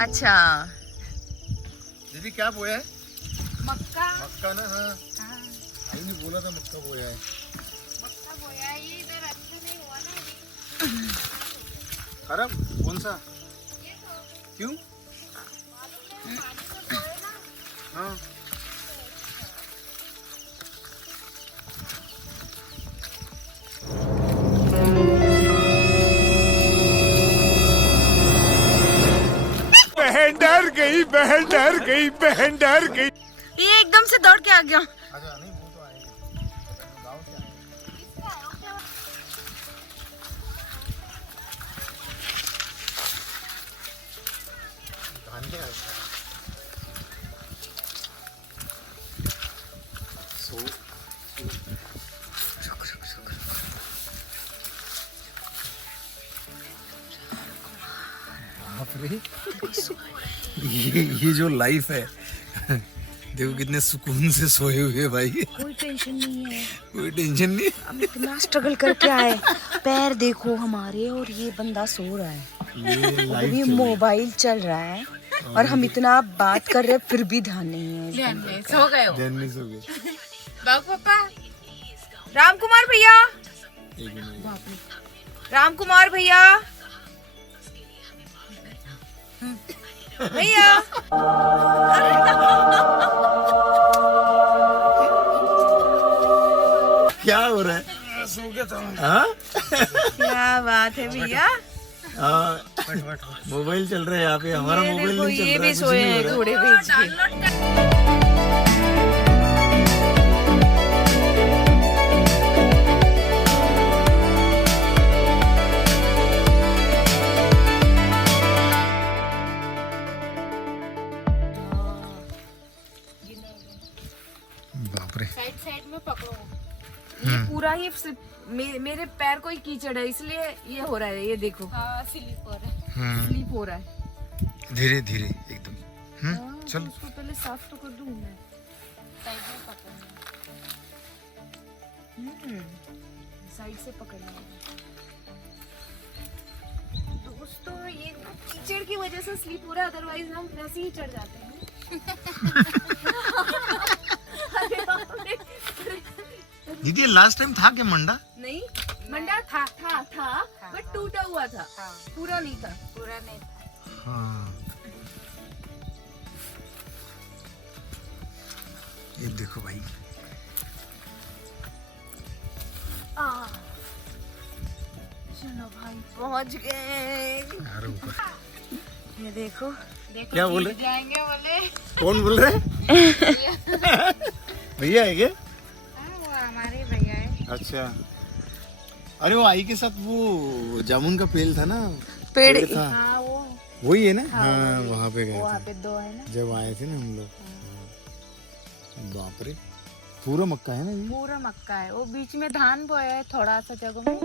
अच्छा दीदी क्या बोया है? मक्का। मक्का ना? हाँ हाँ, आई ने बोला था मक्का बोया है। मक्का बोया है, ये इधर अच्छा नहीं हुआ ना अभी। खराब? कौन सा? ये तो क्यों? मालूम नहीं, पानी में बोए ना। हाँ बहन डर गई, बहन डर गई, बहन डर गई। ये एकदम से दौड़ के आ गया। अच्छा नहीं वो तो आएगी गाँव से आएगी। धान क्या है? बाप रे, ये जो लाइफ है देखो कितने सुकून से सोए हुए भाई। कोई टेंशन नहीं है, कोई टेंशन नहीं। हम इतना स्ट्रगल करके आए। पैर देखो हमारे, और ये बंदा सो रहा है। ये अभी मोबाइल चल रहा है और हम इतना बात कर रहे हैं फिर भी ध्यान नहीं है। ध्यान में सो गए हो। ध्यान नहीं सो गए। बाबू पापा, राम कुमार भैया, एक मिनट। राम कुमार भैया, भैया क्या हो रहा है? सो गया था। हाँ क्या बात है भैया। हाँ मोबाइल चल रहा है यहाँ पे, हमारा ये मोबाइल देखो, नहीं चल ये रहा भी है, कुछ सोए नहीं हो हैं रहा है। घोड़े भेज के। डाउनलोड कर। बाप रे। साइड साइड में पकड़ो। ये पूरा ही मेरे पैर को ही कीचड़ है, इसलिए ये हो रहा है। ये देखो हाँ, स्लिप हो रहा है। स्लिप हो रहा है। धीरे धीरे एकदम। चल उसको पहले साफ तो कर दूं मैं। साइड में पकड़ना। साइड से पकड़ना है। दोस्तों ये ना कीचड़ की वजह से स्लिप हो रहा है, अदरवाइज हम वैसे ही चढ़ जाते हैं। अरे बाप रे। दीदी लास्ट टाइम था क्या मंडा? नहीं, मंडा था बट टूटा हुआ था। हाँ, पूरा नहीं था। पूरा नहीं था। हाँ ये देखो भाई। चलो भाई पहुंच गए। अरे ऊपर ये देखो देखो क्या बोल गिर जाएंगे बोले। कौन बोल रहे हैं? भैया है क्या? हाँ, वो हमारे भैया है। अच्छा अरे वो आई के साथ वो जामुन का पेड़ था ना, पेड़ था हाँ, वो वही है ना? हाँ वहाँ पे गए वहाँ थे पे दो है ना। जब आए थे ना हम लोग। बाप रे पूरा मक्का है ना ये? पूरा मक्का है, वो बीच में धान बोया है थोड़ा सा जगह में।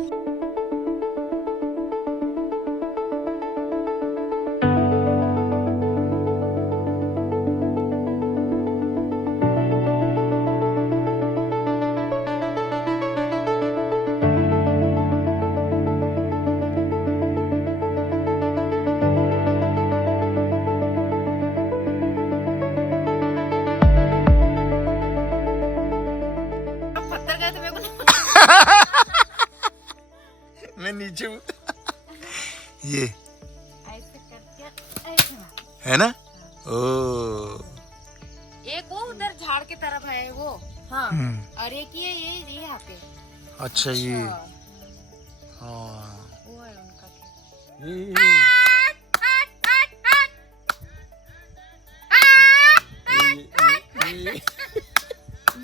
पत्थर गए थे मेरे को। मैं नीचे हूँ। ये ऐसे करके ऐसे मार। है ना? ओ एक वो उधर झाड़ के तरफ है वो। हाँ और एक ये यहाँ पे। अच्छा ये हाँ, हाँ वो है उनका खेत। ये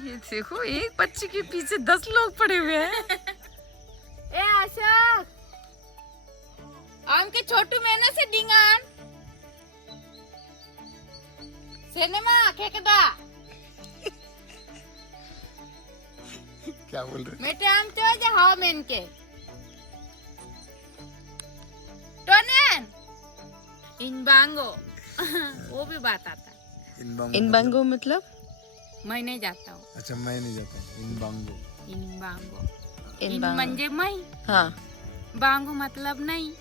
ये देखो, एक बच्चे के पीछे 10 लोग पड़े हुए हैं। ए अशोक, आम के छोटू मैंने से डिंगान सिनेमा खेकदा क्या बोल रहे? मेटे आम तो जे हाव मेन के टोनेन इन बांगो। वो भी बात आता है। इन बांगो मतलब? मैं नहीं जाता हूँ। अच्छा मैं नहीं जाता इन बांगो। इन बांगो इन इन बांगो। मंजे मैं हाँ बांगो मतलब नहीं।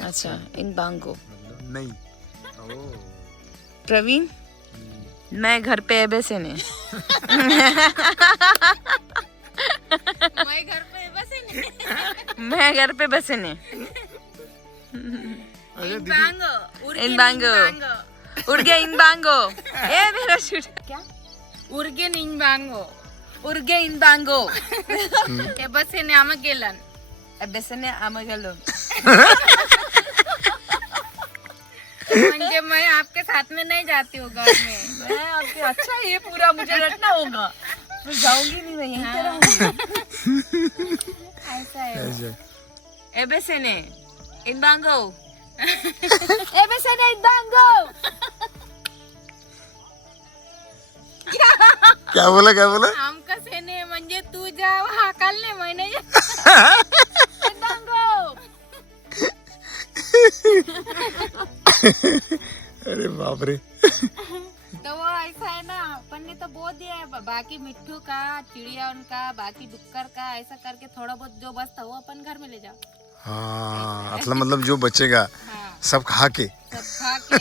अच्छा, इन बांगो। मतलब नहीं। प्रवीण मैं घर पे एबेसे ने मैं घर पे बस नहीं मैं घर पे बसे ने बांगो इन बांगो उर्गे इन बांगो ए मेरा शूट क्या उर्गे निंग बांगो उर्गे इन बांगो ये बस ने आम गेलन एबेसे ने आमगलो म्हणजे मैं आपके साथ में नहीं जाती हूँ घर में। मैं आपके अच्छा ये पूरा मुझे रटना होगा फिर जाऊंगी नहीं मैं यहीं पे रहूंगी ऐसा है वो। एबेसे ने इन बांगो एबेसे ने इन बांगो क्या बोला हम कसे ने म्हणजे तू जा हाकल ने मैंने इन बांगो अरे बाप रे तो वो ऐसा है ना अपन ने तो बोल दिया है बाकी मिट्टू का चिड़िया उनका बाकी डुक्कर का ऐसा करके थोड़ा बहुत जो बचता वो अपन घर में ले जाओ। हाँ मतलब जो बचेगा हाँ सब खा के सब खा के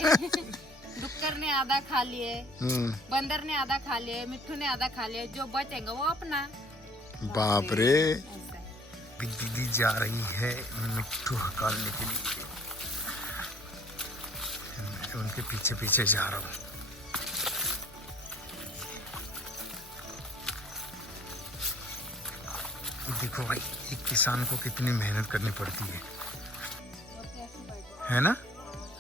डुक्कर ने आधा खा लिए हम्म, बंदर ने आधा खा लिए मिट्टू ने आधा खा लिए जो बचेगा वो अपना। बाप रे ऐसा। दीदी जा रही है मिट्टू हकालने के लिए मैं उनके पीछे पीछे जा रहा हूँ देखो भाई एक किसान को कितनी मेहनत करनी पड़ती है ना।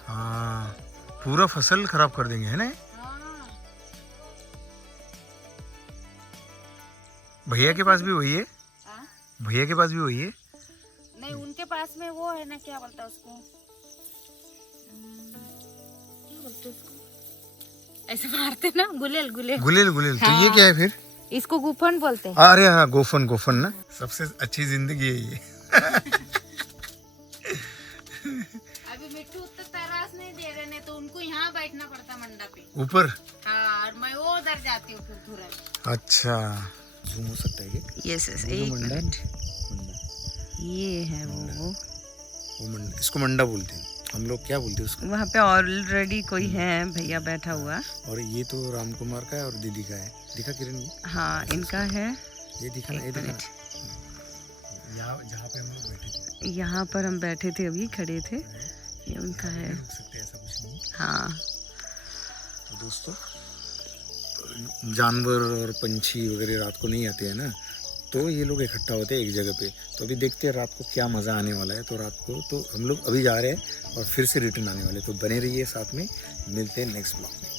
हाँ पूरा फसल खराब कर देंगे है ना। हाँ भैया के पास भी वही है हाँ? भैया के पास भी वही है नहीं उनके पास में वो है ना क्या बोलता है उसको क्या बोलते हैं उसको ऐसे मारते ना गुलेल गुलेल गुलेल गुलेल तो हाँ। ये क्या है फिर। इसको गुफन बोलते हैं। अरे हाँ गोफन ना सबसे अच्छी जिंदगी है ये अभी मिट्टू उतना तरास नहीं दे रहे ने तो उनको यहाँ बैठना पड़ता मंडा पे। ऊपर। हाँ और मैं वो उधर जाती हूँ फिर तुरंत। अच्छा जूम हो सकता है क्या? यस यस वो एक मंडा मिनट मंडा ये है वो मंडा इसको मंडा बोलते हैं हम लोग क्या बोलते हैं उसको। वहाँ पे ऑलरेडी कोई है भैया बैठा हुआ। और ये तो राम कुमार का है और दीदी का है दिखा किरण ये हाँ इनका है। ये दिखा ना ये एक दिखा मिनट। यहाँ जहाँ पे हम लोग बैठे थे यहाँ पर हम बैठे थे अभी खड़े थे ये उनका है। रुक सकते हैं ऐसा कुछ नहीं। हाँ तो दोस्तों जानवर और पंछी वगैरह रात को नहीं आते हैं ना तो ये लोग इकट्ठा होते हैं एक जगह पे। तो अभी देखते हैं रात को क्या मज़ा आने वाला है। तो रात को तो हम लोग अभी जा रहे हैं और फिर से रिटर्न आने वाले। तो बने रहिए साथ में मिलते हैं नेक्स्ट ब्लॉग में।